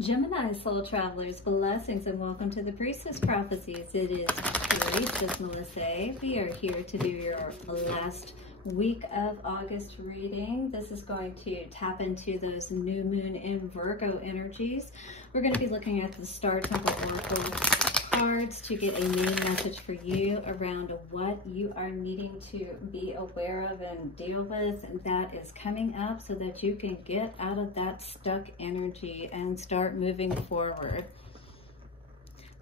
Gemini soul travelers, blessings and welcome to the Priestess Prophecies. It is Priestess Melissae. We are here to do your last week of August reading. This is going to tap into those new moon in Virgo energies. We're going to be looking at the Star Temple Oracle cards to get a main message for you around what you are needing to be aware of and deal with, and that is coming up so that you can get out of that stuck energy and start moving forward.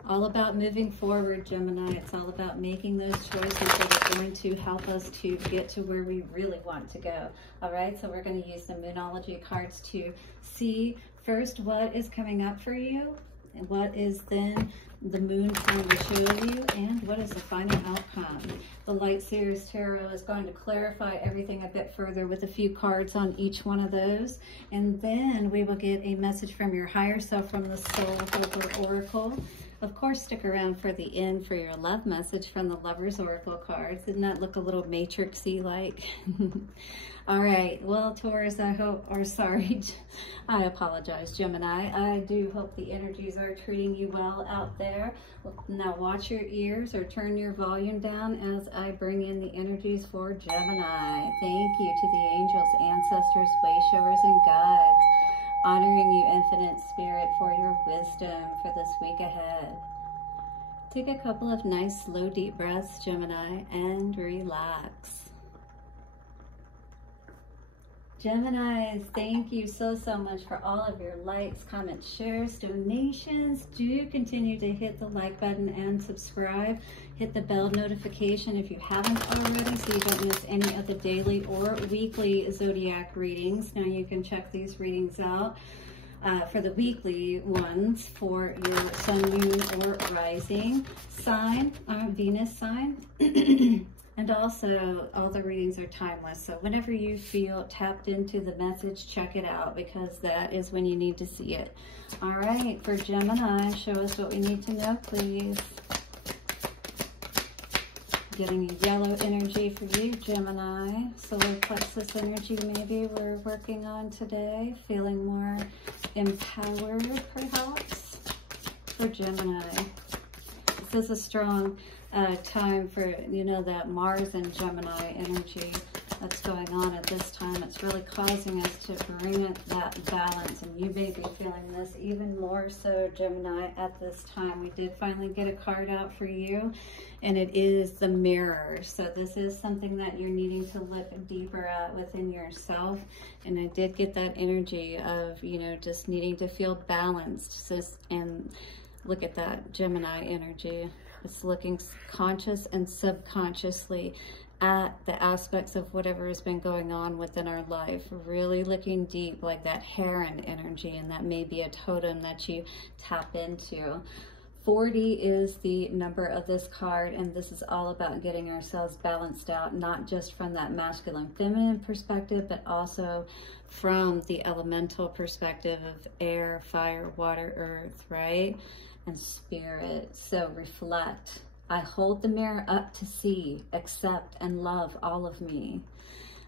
All about moving forward, Gemini. It's all about making those choices that are going to help us to get to where we really want to go. All right, so we're going to use the Moonology cards to see first what is coming up for you, and what is then the moon trying to show you, and what is the final outcome. The Light Seers Tarot is going to clarify everything a bit further with a few cards on each one of those, and then we will get a message from your higher self from the Soul Helper Oracle. Of course, stick around for the end for your love message from the Lover's Oracle cards. Didn't that look a little matrixy like? All right, well, Taurus, I hope, or sorry, I apologize, Gemini. I do hope the energies are treating you well out there. Now watch your ears or turn your volume down as I bring in the energies for Gemini. Thank you to the angels, ancestors, way showers, and guides, honoring you, infinite spirit, for your wisdom for this week ahead. Take a couple of nice, slow, deep breaths, Gemini, and relax. Geminis, thank you so much for all of your likes, comments, shares, donations. Do continue to hit the like button and subscribe. Hit the bell notification if you haven't already so you don't miss any of the daily or weekly zodiac readings. Now you can check these readings out for the weekly ones for your sun, moon, or rising sign, Venus sign. And also, all the readings are timeless. So whenever you feel tapped into the message, check it out, because that is when you need to see it. All right, for Gemini, show us what we need to know, please. Getting a yellow energy for you, Gemini. Solar plexus energy maybe we're working on today. Feeling more empowered, perhaps, for Gemini. This is a strong time for, you know, that Mars and Gemini energy that's going on at this time. It's really causing us to bring it that balance, and you may be feeling this even more so, Gemini, at this time. We did finally get a card out for you, and it is the Mirror. So this is something that you're needing to look deeper at within yourself, and I did get that energy of, you know, just needing to feel balanced. And look at that Gemini energy. It's looking conscious and subconsciously at the aspects of whatever has been going on within our life. Really looking deep, like that Heron energy, and that may be a totem that you tap into. 40 is the number of this card, and this is all about getting ourselves balanced out, not just from that masculine feminine perspective, but also from the elemental perspective of air, fire, water, earth, right? And spirit. So reflect. I hold the mirror up to see, accept, and love all of me.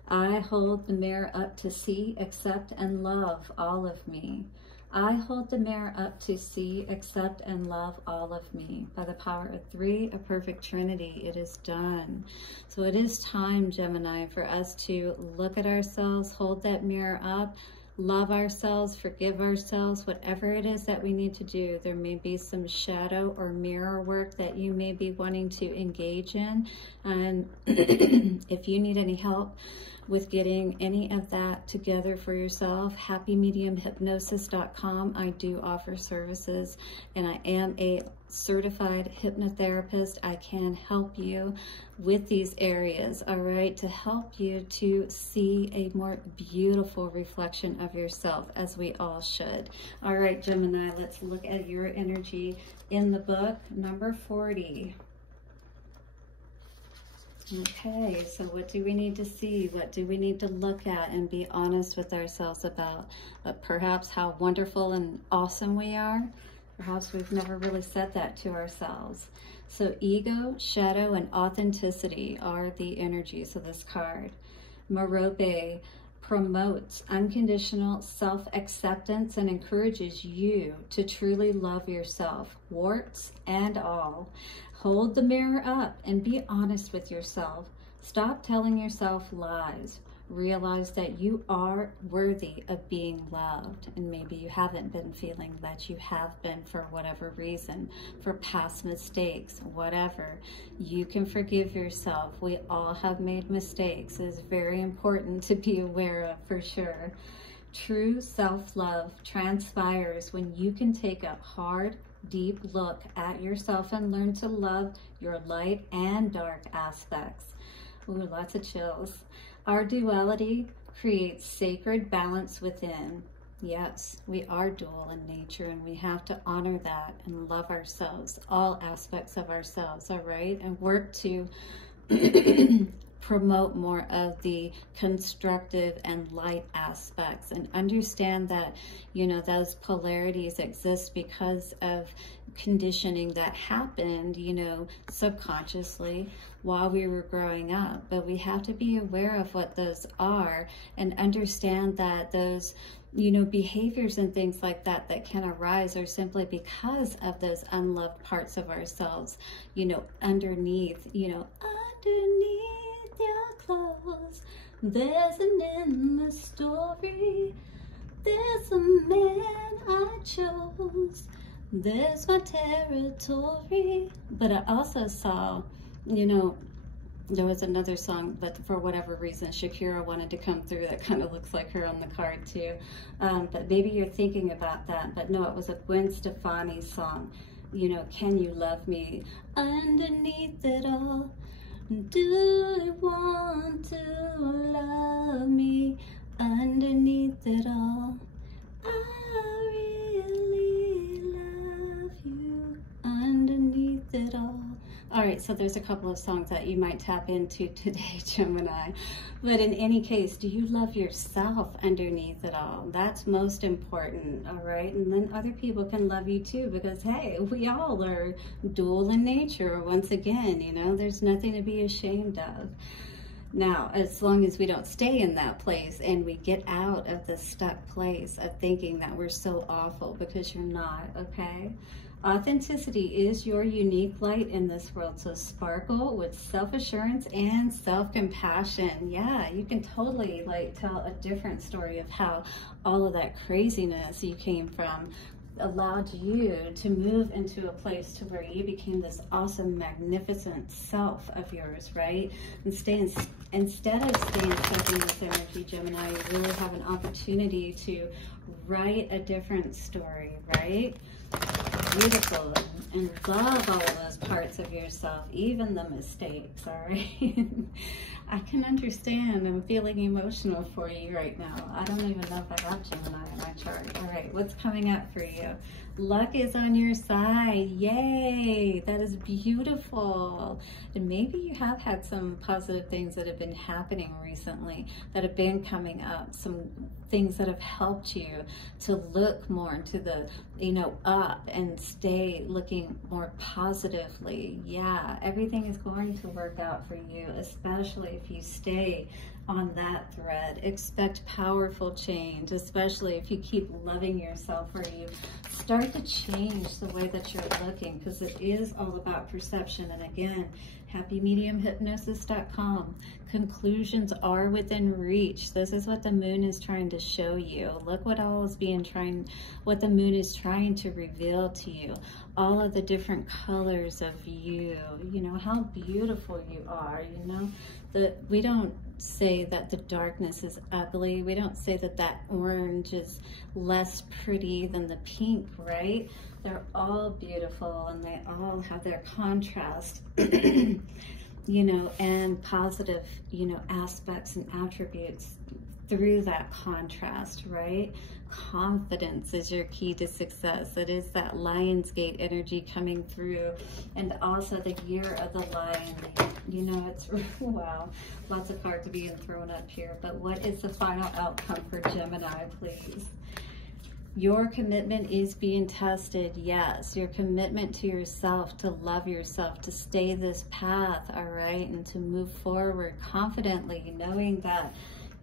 I hold the mirror up to see, accept, and love all of me. I hold the mirror up to see, accept, and love all of me. By the power of 3, a perfect trinity, it is done. So it is time, Gemini, for us to look at ourselves, hold that mirror up, love ourselves, forgive ourselves, whatever it is that we need to do. There may be some shadow or mirror work that you may be wanting to engage in. And if you need any help with getting any of that together for yourself, happymediumhypnosis.com. I do offer services, and I am a certified hypnotherapist. I can help you with these areas, all right, to help you to see a more beautiful reflection of yourself, as we all should. All right, Gemini, let's look at your energy in the book, number 40. Okay, so what do we need to see? What do we need to look at and be honest with ourselves about? Perhaps how wonderful and awesome we are. Perhaps we've never really said that to ourselves. So ego, shadow, and authenticity are the energies of this card. Merope, promotes unconditional self-acceptance and encourages you to truly love yourself, warts and all. Hold the mirror up and be honest with yourself. Stop telling yourself lies. Realize that you are worthy of being loved, and maybe you haven't been feeling that you have been for whatever reason, for past mistakes, whatever. You can forgive yourself. We all have made mistakes. It is very important to be aware of, for sure. True self-love transpires when you can take a hard, deep look at yourself and learn to love your light and dark aspects. Ooh, lots of chills. Our duality creates sacred balance within. Yes, we are dual in nature, and we have to honor that and love ourselves, all aspects of ourselves, all right? And work to promote more of the constructive and light aspects, and understand that, you know, those polarities exist because of conditioning that happened, you know, subconsciously while we were growing up. But we have to be aware of what those are and understand that those, you know, behaviors and things like that that can arise are simply because of those unloved parts of ourselves, you know, underneath, you know, underneath your clothes, there's an endless story. There's a man I chose. There's my territory. But I also saw, you know, there was another song, but for whatever reason, Shakira wanted to come through. That kind of looks like her on the card too. But maybe you're thinking about that. But no, it was a Gwen Stefani song. You know, Can You Love Me? Underneath it all, do you want to love me? Underneath it all, I really love you. Underneath it all. All right, so there's a couple of songs that you might tap into today, Gemini. But in any case, do you love yourself underneath it all? That's most important, all right? And then other people can love you too, because hey, we all are dual in nature. Once again, you know, there's nothing to be ashamed of. Now, as long as we don't stay in that place and we get out of the stuck place of thinking that we're so awful, because you're not, okay? Authenticity is your unique light in this world, so sparkle with self-assurance and self-compassion. Yeah, you can totally like tell a different story of how all of that craziness you came from allowed you to move into a place to where you became this awesome, magnificent self of yours, right? Instead of staying stuck in this energy, Gemini, you really have an opportunity to write a different story, right? Beautiful, and love all of those parts of yourself, even the mistakes, all right? I can understand. I'm feeling emotional for you right now. I don't even know if I got Gemini in my chart. All right, what's coming up for you? Luck is on your side. Yay, that is beautiful. And maybe you have had some positive things that have been happening recently that have been coming up, some things that have helped you to look more into the, you know, up and stay looking more positively. Yeah, everything is going to work out for you, especially if you stay on that thread. Expect powerful change, especially if you keep loving yourself, or you start to change the way that you're looking, because it is all about perception. And again, happymediumhypnosis.com. Conclusions are within reach. This is what the moon is trying to show you. Look what all is what the moon is trying to reveal to you. All of the different colors of you. You know, how beautiful you are, you know. We don't say that the darkness is ugly. We don't say that that orange is less pretty than the pink, right? They're all beautiful, and they all have their contrast, you know, and positive, you know, aspects and attributes through that contrast, right? Confidence is your key to success. It is that Lionsgate energy coming through, and also the year of the lion. You know, it's, wow, lots of cards being thrown up here. But what is the final outcome for Gemini, please? Your commitment is being tested. Yes, your commitment to yourself, to love yourself, to stay this path, all right, and to move forward confidently, knowing that,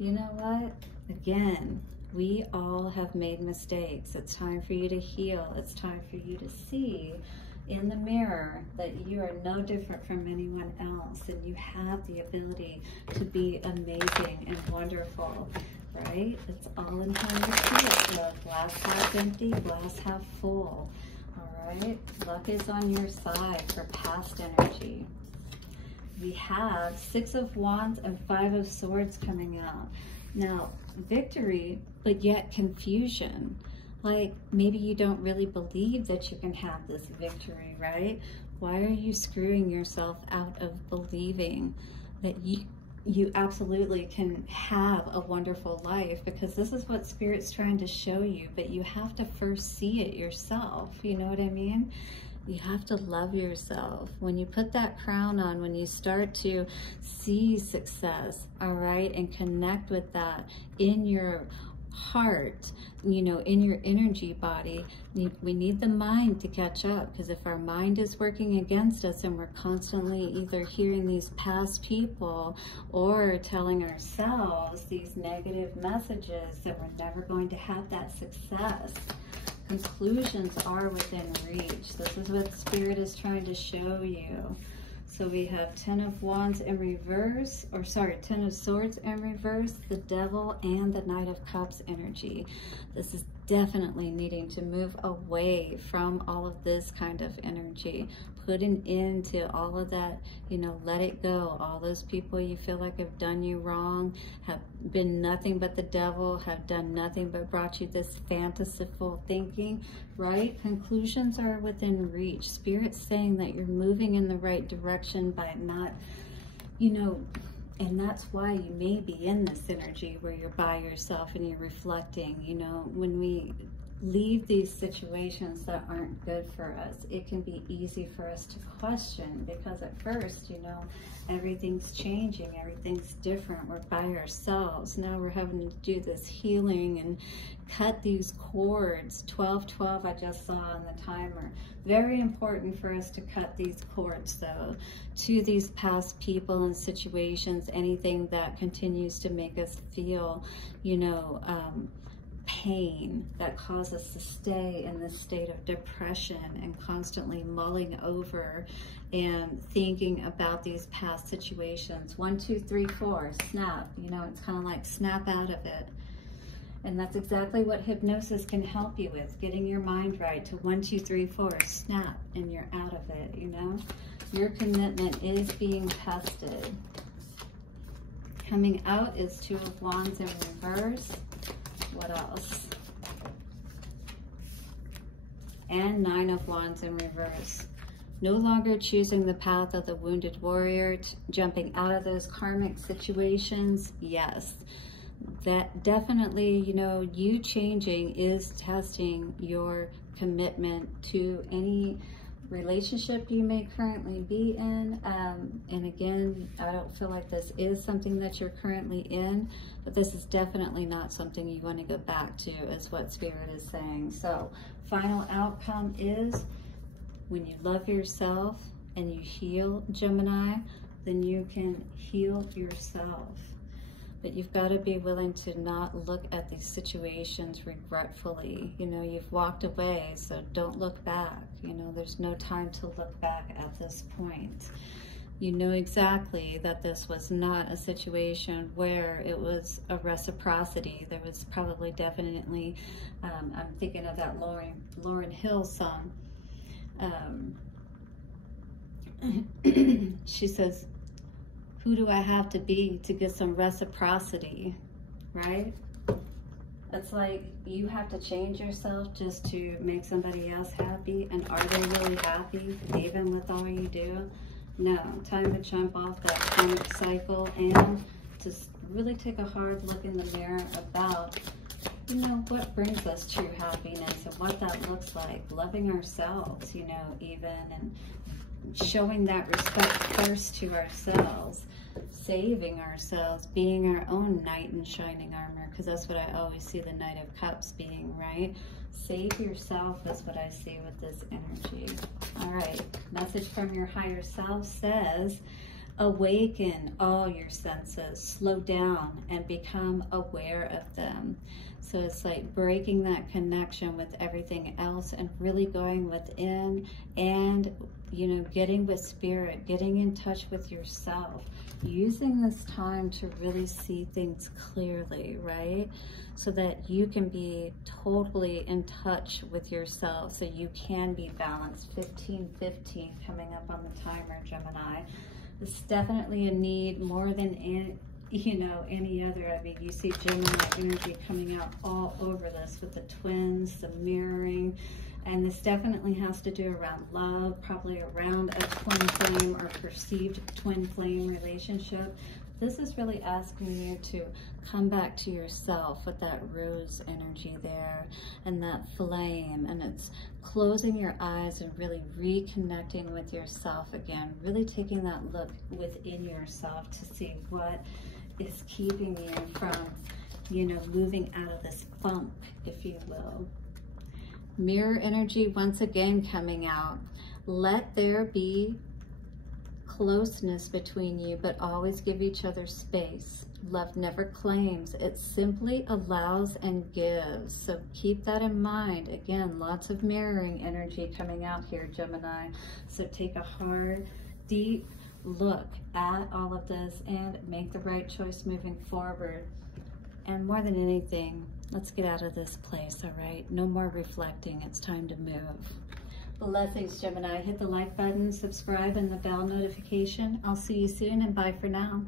you know what? Again, we all have made mistakes. It's time for you to heal. It's time for you to see in the mirror that you are no different from anyone else, and you have the ability to be amazing and wonderful, right? It's all in how you see it. Glass half empty, glass half full, all right? Luck is on your side for past energy. We have 6 of Wands and 5 of Swords coming out. Now, victory, but yet confusion. Like, maybe you don't really believe that you can have this victory, right? Why are you screwing yourself out of believing that you absolutely can have a wonderful life? Because this is what Spirit's trying to show you, but you have to first see it yourself. You know what I mean? You have to love yourself. When you put that crown on, when you start to see success, all right, and connect with that in your heart, you know, in your energy body, we need the mind to catch up, because if our mind is working against us and we're constantly either hearing these past people or telling ourselves these negative messages that we're never going to have that success. Conclusions are within reach. This is what Spirit is trying to show you. So we have 10 of Wands in reverse, or sorry, 10 of Swords in reverse, the Devil, and the Knight of Cups energy. This is definitely needing to move away from all of this kind of energy. Put an end to all of that, you know, let it go. All those people you feel like have done you wrong, have been nothing but the devil, have done nothing but brought you this fantasyful thinking, right? Conclusions are within reach. Spirit's saying that you're moving in the right direction by not, you know, and that's why you may be in this energy where you're by yourself and you're reflecting. You know, when we leave these situations that aren't good for us, it can be easy for us to question, because at first, you know, everything's changing, everything's different, we're by ourselves. Now we're having to do this healing and cut these cords. 12-12 I just saw on the timer. Very important for us to cut these cords, though, to these past people and situations, anything that continues to make us feel, you know, pain, that causes us to stay in this state of depression and constantly mulling over and thinking about these past situations. 1, 2, 3, 4, snap. You know, it's kind of like snap out of it. And that's exactly what hypnosis can help you with, getting your mind right to 1, 2, 3, 4, snap, and you're out of it, you know? Your commitment is being tested. Coming out is 2 of Wands in reverse. What else? And 9 of Wands in reverse. No longer choosing the path of the wounded warrior, jumping out of those karmic situations. Yes, that definitely, you know, you changing is testing your commitment to any relationship you may currently be in. And again, I don't feel like this is something that you're currently in, but this is definitely not something you want to go back to, is what Spirit is saying. So final outcome is, when you love yourself and you heal, Gemini, then you can heal yourself. But you've got to be willing to not look at these situations regretfully. You know, you've walked away, so don't look back. You know, there's no time to look back at this point. You know exactly that this was not a situation where it was a reciprocity. There was probably definitely, I'm thinking of that Lauryn Hill song. She says, who do I have to be to get some reciprocity, right? It's like you have to change yourself just to make somebody else happy. And are they really happy even with all you do? No, time to jump off that karmic cycle and to really take a hard look in the mirror about, you know, what brings us true happiness and what that looks like. Loving ourselves, you know, even, and showing that respect first to ourselves, saving ourselves, being our own knight in shining armor, because that's what I always see the Knight of Cups being, right? Save yourself is what I see with this energy. All right, message from your higher self says, awaken all your senses, slow down and become aware of them. So it's like breaking that connection with everything else and really going within and, you know, getting with spirit, getting in touch with yourself, using this time to really see things clearly, right? So that you can be totally in touch with yourself, so you can be balanced. 15:15 coming up on the timer, Gemini. It's definitely a need more than any other. I mean, you see Gemini energy coming out all over this with the twins, the mirroring, and this definitely has to do around love, probably around a twin flame or perceived twin flame relationship. This is really asking you to come back to yourself with that rose energy there and that flame, and it's closing your eyes and really reconnecting with yourself again, really taking that look within yourself to see what is keeping you from, you know, moving out of this funk, if you will. Mirror energy once again coming out. Let there be closeness between you, but always give each other space. Love never claims, it simply allows and gives. So keep that in mind. Again, lots of mirroring energy coming out here, Gemini. So take a hard, deep look at all of this and make the right choice moving forward. And more than anything, let's get out of this place, all right? No more reflecting, it's time to move. Blessings, Gemini. Hit the like button, subscribe, and the bell notification. I'll see you soon, and bye for now.